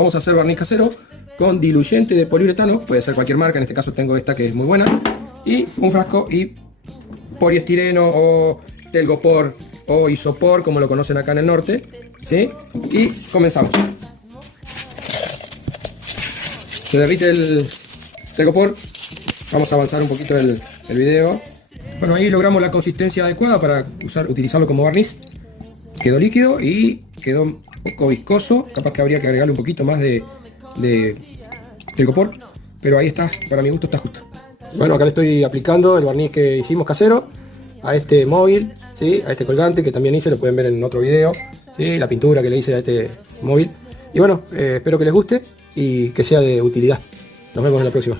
Vamos a hacer barniz casero con diluyente de poliuretano, puede ser cualquier marca, en este caso tengo esta que es muy buena, y un frasco y poliestireno o telgopor o isopor, como lo conocen acá en el norte, ¿sí? Y comenzamos. Se derrite el telgopor, vamos a avanzar un poquito el video. Bueno, ahí logramos la consistencia adecuada para utilizarlo como barniz. Quedó líquido y quedó un poco viscoso, capaz que habría que agregarle un poquito más de telgopor, pero ahí está, para mi gusto está justo. Bueno, acá le estoy aplicando el barniz que hicimos casero a este móvil, ¿sí? A este colgante que también hice, lo pueden ver en otro video, ¿sí? La pintura que le hice a este móvil. Y bueno, espero que les guste y que sea de utilidad. Nos vemos en la próxima.